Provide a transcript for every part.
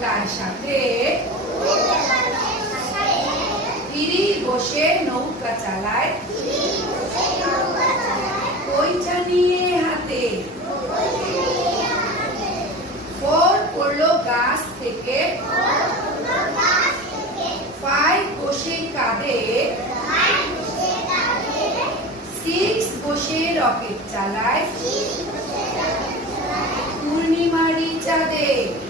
তার সাথে বসে নৌকা চালায়। নিয়ে হাতে? পড়ল গাছ থেকে। বসে কাঁদে সিক্স বসে রকেট চালায়। পূর্ণিমারি চাঁদে।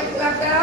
Vai pra cá.